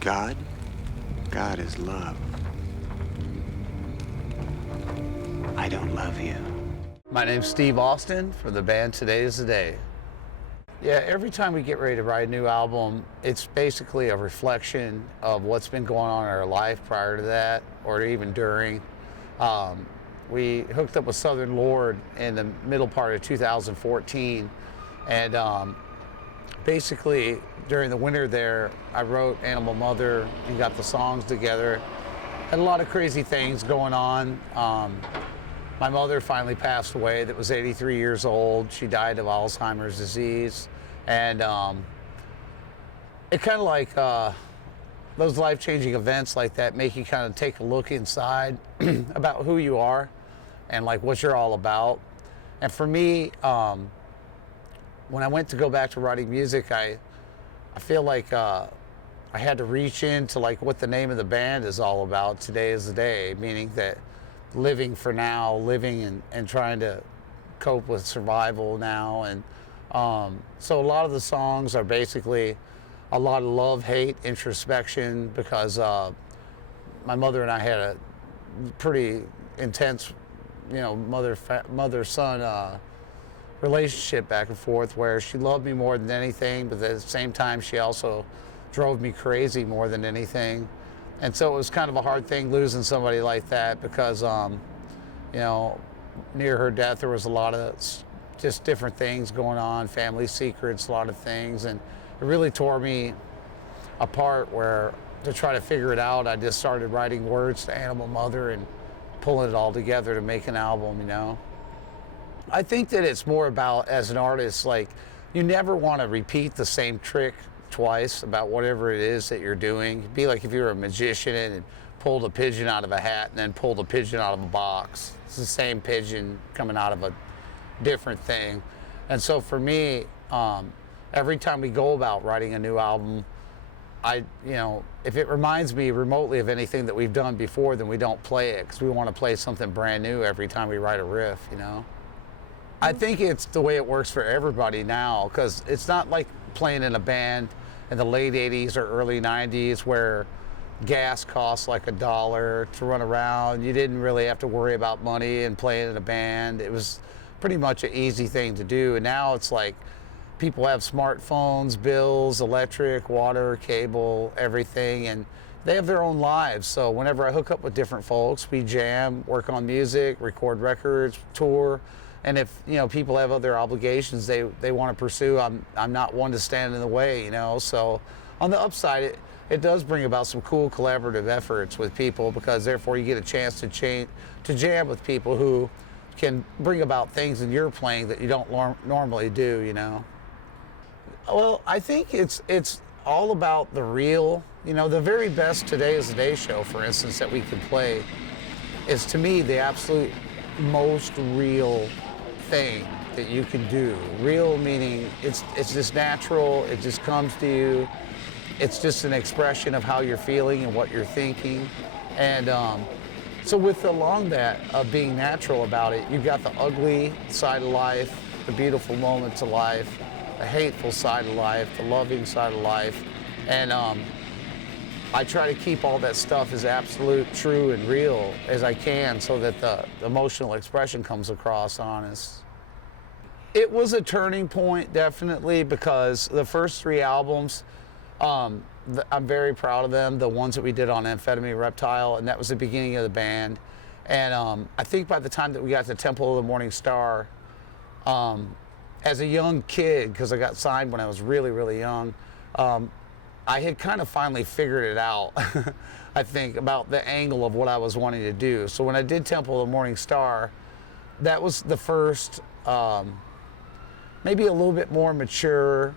God? God is love. I don't love you. My name's Steve Austin from the band Today is the Day. Yeah, every time we get ready to write a new album, it's basically a reflection of what's been going on in our life prior to that, or even during. We hooked up with Southern Lord in the middle part of 2014, and basically during the winter there, I wrote Animal Mother and got the songs together. Had a lot of crazy things going on. My mother finally passed away that was 83 years old. She died of Alzheimer's disease. And it kind of like those life-changing events like that make you kind of take a look inside about who you are and like what you're all about. And for me, when I went to go back to writing music, I feel like I had to reach into like what the name of the band is all about. Today is the day, meaning that living for now, living and trying to cope with survival now. And so a lot of the songs are basically a lot of love, hate, introspection, because my mother and I had a pretty intense, mother-son relationship back and forth, where she loved me more than anything, but at the same time she also drove me crazy more than anything. And so it was kind of a hard thing losing somebody like that, because, near her death, there was a lot of just different things going on, family secrets, a lot of things. And it really tore me apart, where to try to figure it out, I just started writing words to Animal Mother and pulling it all together to make an album, I think that it's more about, as an artist, like, you never want to repeat the same trick twice about whatever it is that you're doing. It'd be like if you were a magician and pulled a pigeon out of a hat and then pulled a pigeon out of a box. It's the same pigeon coming out of a different thing. And so for me, every time we go about writing a new album, if it reminds me remotely of anything that we've done before, then we don't play it, because we want to play something brand new every time we write a riff, I think it's the way it works for everybody now, because it's not like playing in a band in the late 80s or early 90s where gas costs like $1 to run around. You didn't really have to worry about money and playing in a band. It was pretty much an easy thing to do. And now it's like people have smartphones, bills, electric, water, cable, everything, and they have their own lives. So whenever I hook up with different folks, we jam, work on music, record records, tour. And if people have other obligations they want to pursue, I'm not one to stand in the way, So on the upside, it does bring about some cool collaborative efforts with people, because therefore you get a chance to jam with people who can bring about things in your playing that you don't normally do, Well, I think it's all about the real. The very best Today is the Day show, for instance, that we can play is, to me, the absolute most real thing that you can do. Real meaning it's just natural, it just comes to you. It's just an expression of how you're feeling and what you're thinking. And so along that of being natural about it, you've got the ugly side of life, the beautiful moments of life, the hateful side of life, the loving side of life. And I try to keep all that stuff as absolute, true, and real as I can, so that the emotional expression comes across honest. It was a turning point, definitely, because the first 3 albums, I'm very proud of them, the ones that we did on Amphetamine Reptile, and that was the beginning of the band. And I think by the time that we got to Temple of the Morning Star, as a young kid, because I got signed when I was really, really young, I had kind of finally figured it out, I think, about the angle of what I was wanting to do. So when I did Temple of the Morning Star, that was the first, maybe a little bit more mature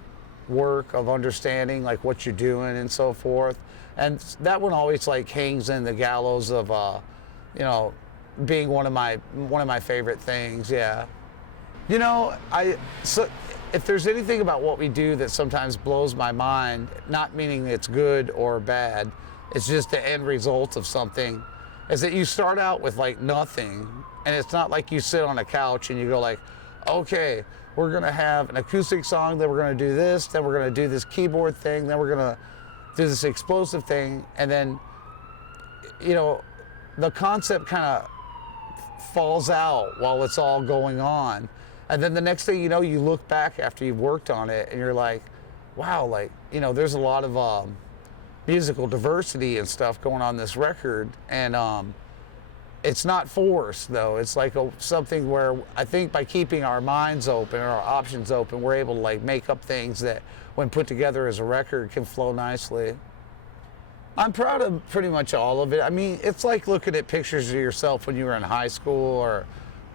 work of understanding like what you're doing and so forth. And that one always like hangs in the gallows of, being one of my favorite things, yeah. If there's anything about what we do that sometimes blows my mind, not meaning it's good or bad, it's just the end result of something, is that you start out with like nothing, and it's not like you sit on a couch and you go like, okay, we're gonna have an acoustic song, then we're gonna do this, then we're gonna do this keyboard thing, then we're gonna do this explosive thing, and then, you know, the concept kind of falls out while it's all going on. And then the next thing you know, you look back after you've worked on it and you're like, wow, like, you know, there's a lot of musical diversity and stuff going on this record. And it's not forced, though. It's like something where I think by keeping our minds open, our options open, we're able to like make up things that when put together as a record can flow nicely. I'm proud of pretty much all of it. I mean, it's like looking at pictures of yourself when you were in high school or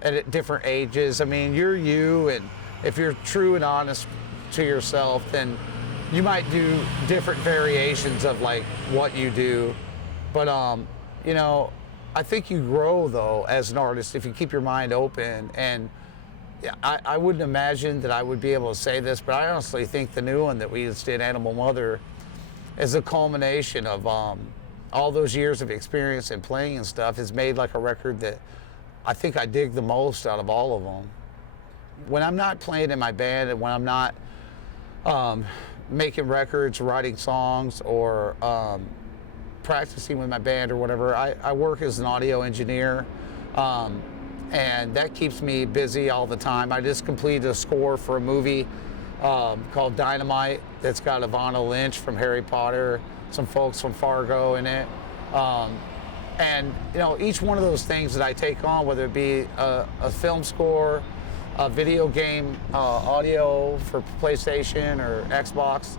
at different ages. I mean, you're you, and if you're true and honest to yourself, then you might do different variations of like what you do. But you know, I think you grow though as an artist if you keep your mind open. And I wouldn't imagine that I would be able to say this, but I honestly think the new one that we just did, Animal Mother, is a culmination of all those years of experience and playing and stuff. Has made like a record that I think I dig the most out of all of them. When I'm not playing in my band and when I'm not making records, writing songs, or practicing with my band or whatever, I work as an audio engineer, and that keeps me busy all the time. I just completed a score for a movie called Dynamite that's got Ivana Lynch from Harry Potter, some folks from Fargo in it. And you know, each one of those things that I take on, whether it be a film score, a video game audio for PlayStation or Xbox,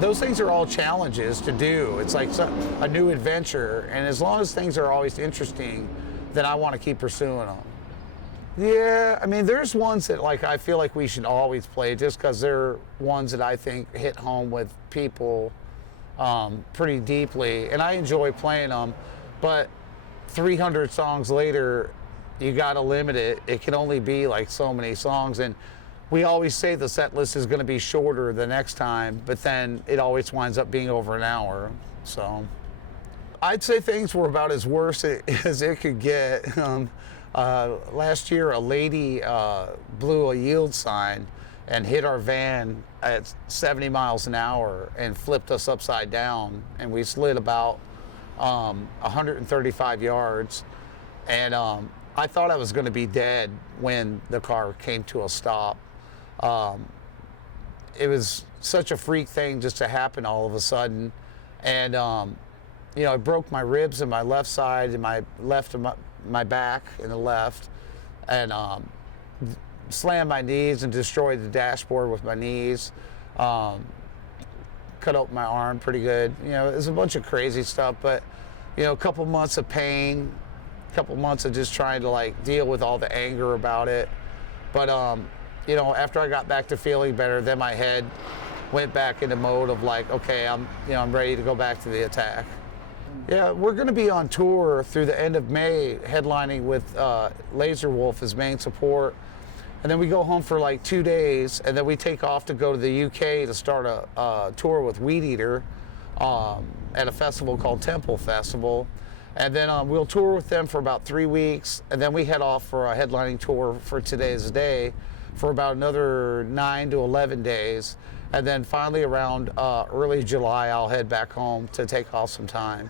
those things are all challenges to do. It's like a new adventure, and as long as things are always interesting, then I want to keep pursuing them. Yeah, I mean, there's ones that like I feel like we should always play just because they're ones that I think hit home with people pretty deeply, and I enjoy playing them. But 300 songs later, you got to limit it. It can only be like so many songs, and we always say the set list is going to be shorter the next time, but then it always winds up being over an hour. So I'd say things were about as worse as it could get. Last year, a lady blew a yield sign and hit our van at 70 miles an hour and flipped us upside down, and we slid about 135 yards. And I thought I was going to be dead when the car came to a stop. It was such a freak thing just to happen all of a sudden. And you know, I broke my ribs in my left side and my back in the left, and slammed my knees and destroyed the dashboard with my knees. Cut open my arm pretty good. You know, it was a bunch of crazy stuff, but you know, a couple months of pain, a couple months of just trying to like deal with all the anger about it. But you know, after I got back to feeling better, then my head went back into mode of like, okay, I'm ready to go back to the attack. Yeah, we're going to be on tour through the end of May, headlining with Laser Wolf as main support. And then we go home for like 2 days, and then we take off to go to the UK to start a tour with Weed Eater at a festival called Temple Festival. And then we'll tour with them for about 3 weeks, and then we head off for a headlining tour for Today's Day for about another 9 to 11 days. And then finally around early July, I'll head back home to take off some time.